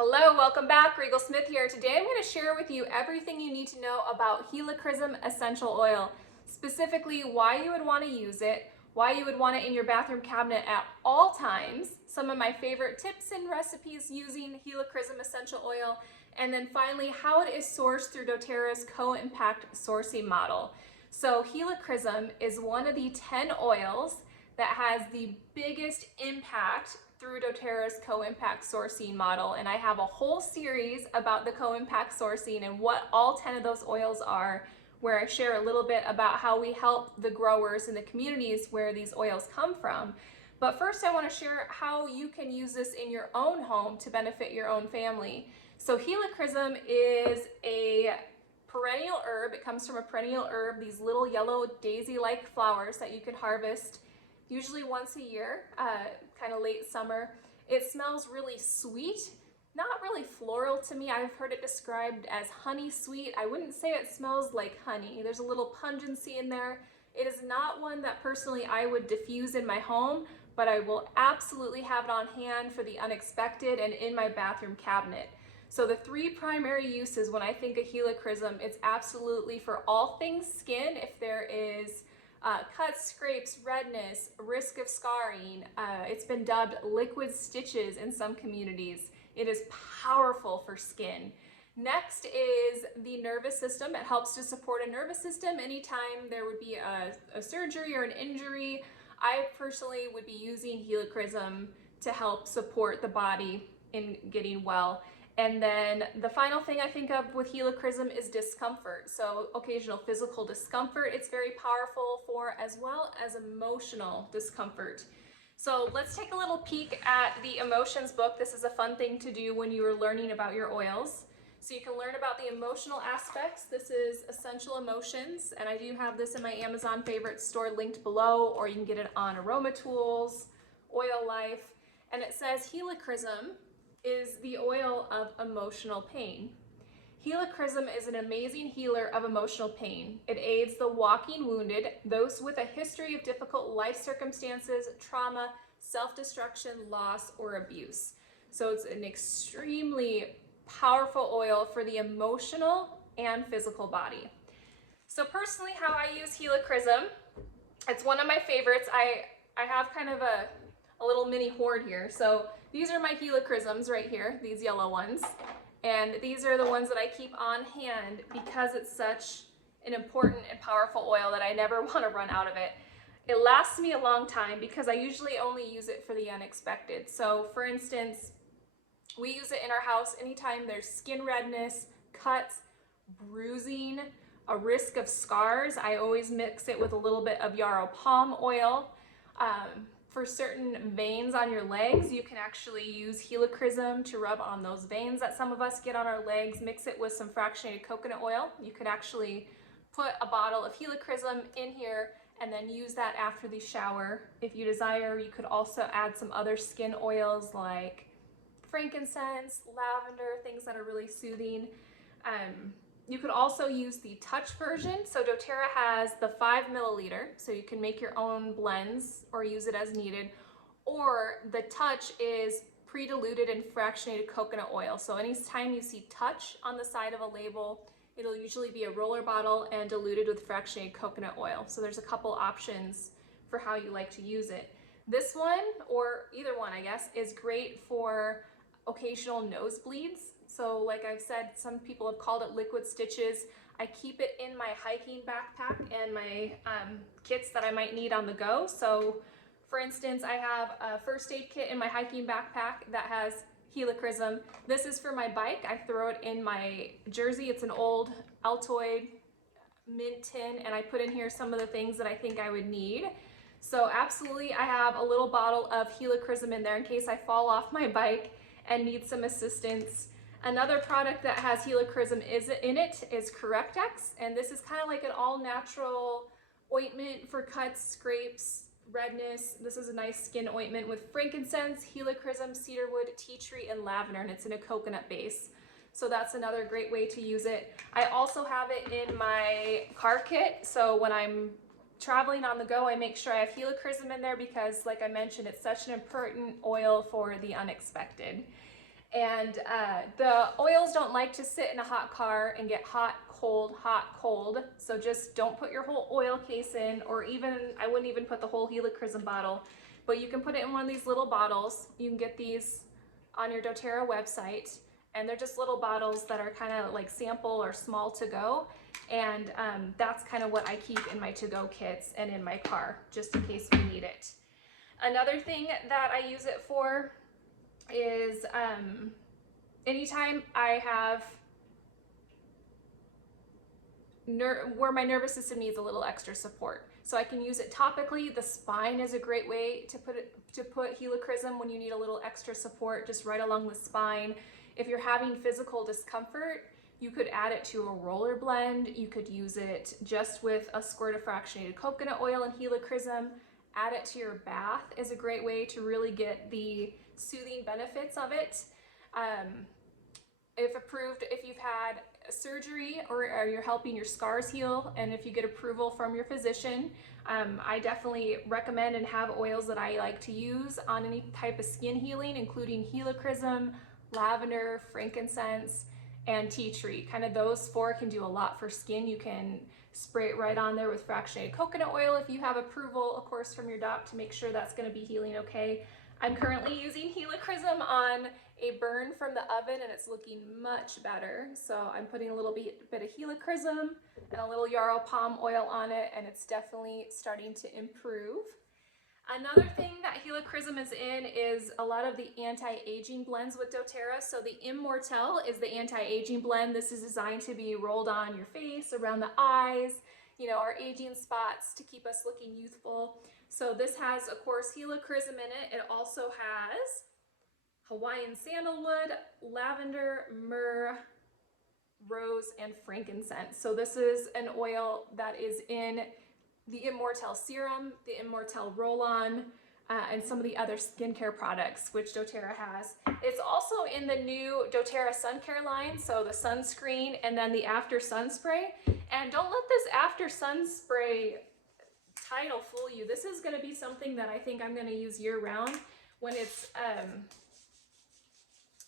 Hello, welcome back. Rigel Smith here. Today I'm going to share with you everything you need to know about Helichrysum essential oil, specifically why you would want to use it, why you would want it in your bathroom cabinet at all times, some of my favorite tips and recipes using Helichrysum essential oil, and then finally how it is sourced through doTERRA's co-impact sourcing model. So Helichrysum is one of the 10 oils that has the biggest impact through doTERRA's co-impact sourcing model, and I have a whole series about the co-impact sourcing and what all 10 of those oils are, where I share a little bit about how we help the growers in the communities where these oils come from. But first I want to share how you can use this in your own home to benefit your own family. So Helichrysum is a perennial herb. It comes from a perennial herb, these little yellow daisy-like flowers that you can harvest usually once a year, kind of late summer. It smells really sweet, not really floral to me. I've heard it described as honey sweet. I wouldn't say it smells like honey. There's a little pungency in there. It is not one that personally I would diffuse in my home, but I will absolutely have it on hand for the unexpected and in my bathroom cabinet. So the three primary uses when I think of Helichrysum, it's absolutely for all things skin. If there is cuts, scrapes, redness, risk of scarring. It's been dubbed liquid stitches in some communities. It is powerful for skin. Next is the nervous system. It helps to support a nervous system anytime there would be a surgery or an injury. I personally would be using Helichrysum to help support the body in getting well. And then the final thing I think of with Helichrysum is discomfort. So occasional physical discomfort, it's very powerful for, as well as emotional discomfort. So let's take a little peek at the emotions book. This is a fun thing to do when you are learning about your oils. So you can learn about the emotional aspects. This is Essential Emotions, and I do have this in my Amazon favorites store linked below, or you can get it on Aroma Tools, Oil Life, and it says Helichrysum is the oil of emotional pain. Helichrysum is an amazing healer of emotional pain. It aids the walking wounded, those with a history of difficult life circumstances, trauma, self-destruction, loss, or abuse. So it's an extremely powerful oil for the emotional and physical body. So personally, how I use Helichrysum, it's one of my favorites. I have kind of a little mini hoard here. So these are my Helichrysums right here, these yellow ones. And these are the ones that I keep on hand because it's such an important and powerful oil that I never want to run out of it. It lasts me a long time because I usually only use it for the unexpected. So for instance, we use it in our house anytime there's skin redness, cuts, bruising, a risk of scars. I always mix it with a little bit of yarrow palm oil. For certain veins on your legs, you can actually use Helichrysum to rub on those veins that some of us get on our legs. Mix it with some fractionated coconut oil. You could actually put a bottle of Helichrysum in here and then use that after the shower. If you desire, you could also add some other skin oils like frankincense, lavender, things that are really soothing. You could also use the touch version. So doTERRA has the 5 milliliter, so you can make your own blends or use it as needed. Or the touch is pre-diluted in fractionated coconut oil. So anytime you see touch on the side of a label, it'll usually be a roller bottle and diluted with fractionated coconut oil. So there's a couple options for how you like to use it. This one, or either one I guess, is great for occasional nosebleeds. So like I've said, some people have called it liquid stitches. I keep it in my hiking backpack and my kits that I might need on the go. So for instance, I have a first aid kit in my hiking backpack that has Helichrysum. This is for my bike. I throw it in my jersey. It's an old Altoid mint tin, and I put in here some of the things that I think I would need. So absolutely, I have a little bottle of Helichrysum in there in case I fall off my bike and need some assistance. Another product that has Helichrysum in it is Correctex, and this is kind of like an all-natural ointment for cuts, scrapes, redness. This is a nice skin ointment with frankincense, Helichrysum, cedarwood, tea tree, and lavender, and it's in a coconut base. So that's another great way to use it. I also have it in my car kit, so when I'm traveling on the go, I make sure I have Helichrysum in there because, like I mentioned, it's such an important oil for the unexpected. And the oils don't like to sit in a hot car and get hot, cold. So just don't put your whole oil case in, or even, I wouldn't even put the whole Helichrysum bottle, but you can put it in one of these little bottles. You can get these on your doTERRA website, and they're just little bottles that are kind of like sample or small to go. And that's kind of what I keep in my to-go kits and in my car, just in case we need it. Another thing that I use it for is anytime I have where my nervous system needs a little extra support. So I can use it topically. The spine is a great way to put Helichrysum when you need a little extra support, just right along the spine. If you're having physical discomfort, you could add it to a roller blend. You could use it just with a squirt of fractionated coconut oil and Helichrysum. Add it to your bath is a great way to really get the soothing benefits of it. If approved, if you've had surgery or you're helping your scars heal, and if you get approval from your physician, I definitely recommend and have oils that I like to use on any type of skin healing, including Helichrysum, lavender, frankincense, and tea tree. Kind of those four can do a lot for skin. You can spray it right on there with fractionated coconut oil if you have approval, of course, from your doc to make sure that's going to be healing okay. I'm currently using Helichrysum on a burn from the oven, and it's looking much better. So I'm putting a little bit of Helichrysum and a little yarrow palm oil on it, and it's definitely starting to improve. Another thing that Helichrysum is in is a lot of the anti-aging blends with doTERRA. So the Immortelle is the anti-aging blend. This is designed to be rolled on your face, around the eyes, you know, our aging spots, to keep us looking youthful. So this has, of course, Helichrysum in it. It also has Hawaiian sandalwood, lavender, myrrh, rose, and frankincense. So this is an oil that is in the Immortelle serum, the Immortelle roll-on, and some of the other skincare products which doTERRA has. It's also in the new doTERRA sun care line, so the sunscreen and then the after sun spray. And don't let this after sun spray title fool you. This is going to be something that I think I'm going to use year round when it's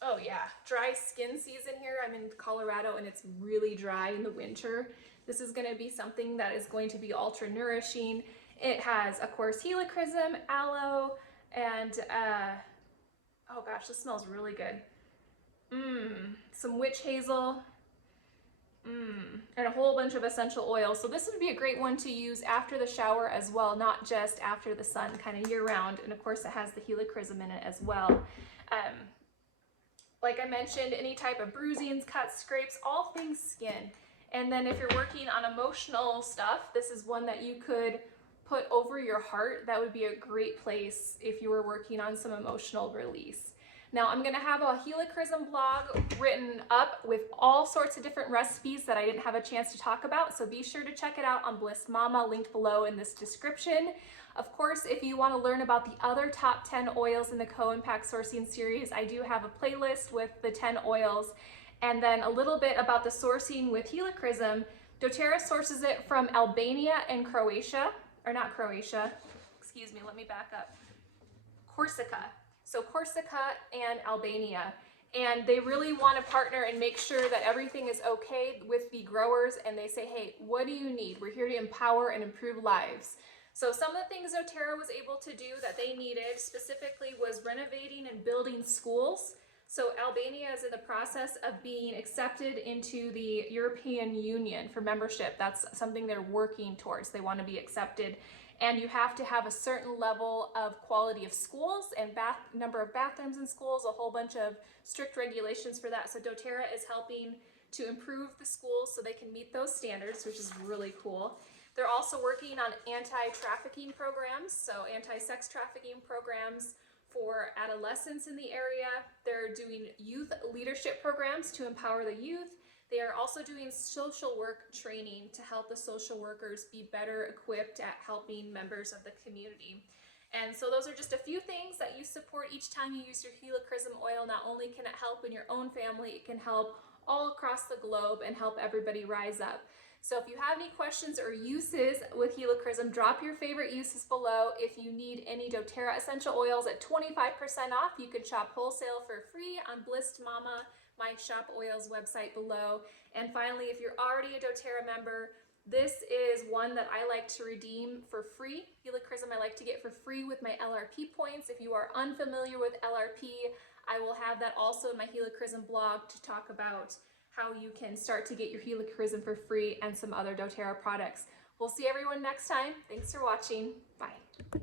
oh yeah, dry skin season here. I'm in Colorado and it's really dry in the winter. This is going to be something that is going to be ultra nourishing. It has, of course, Helichrysum, aloe, and oh gosh, this smells really good. Some witch hazel, and a whole bunch of essential oils. So this would be a great one to use after the shower as well, not just after the sun, kind of year round. And of course it has the Helichrysum in it as well. Like I mentioned, any type of bruisings, cuts, scrapes, all things skin. And then if you're working on emotional stuff, this is one that you could put over your heart. That would be a great place if you were working on some emotional release. Now I'm gonna have a Helichrysum blog written up with all sorts of different recipes that I didn't have a chance to talk about, so be sure to check it out on Bliss Mama, linked below in this description. Of course, if you want to learn about the other top 10 oils in the Co-Impact Sourcing series, I do have a playlist with the 10 oils, and then a little bit about the sourcing with Helichrysum. doTERRA sources it from Albania and Croatia, or not Croatia, excuse me, let me back up, Corsica. So Corsica and Albania. And they really want to partner and make sure that everything is okay with the growers, and they say, hey, what do you need? We're here to empower and improve lives. So some of the things doTERRA was able to do that they needed specifically was renovating and building schools. So Albania is in the process of being accepted into the European Union for membership. That's something they're working towards. They want to be accepted. And you have to have a certain level of quality of schools and number of bathrooms in schools, a whole bunch of strict regulations for that. So doTERRA is helping to improve the schools so they can meet those standards, which is really cool. They're also working on anti-trafficking programs, so anti-sex trafficking programs for adolescents in the area. They're doing youth leadership programs to empower the youth. They are also doing social work training to help the social workers be better equipped at helping members of the community. And so those are just a few things that you support each time you use your Helichrysum oil. Not only can it help in your own family, it can help all across the globe and help everybody rise up. So if you have any questions or uses with Helichrysum, drop your favorite uses below. If you need any doTERRA essential oils at 25% off, you can shop wholesale for free on Blissed Mama, my shop oils website below. And finally, if you're already a doTERRA member, this is one that I like to redeem for free. Helichrysum I like to get for free with my LRP points. If you are unfamiliar with LRP, I will have that also in my Helichrysum blog to talk about how you can start to get your Helichrysum for free and some other doTERRA products. We'll see everyone next time. Thanks for watching. Bye.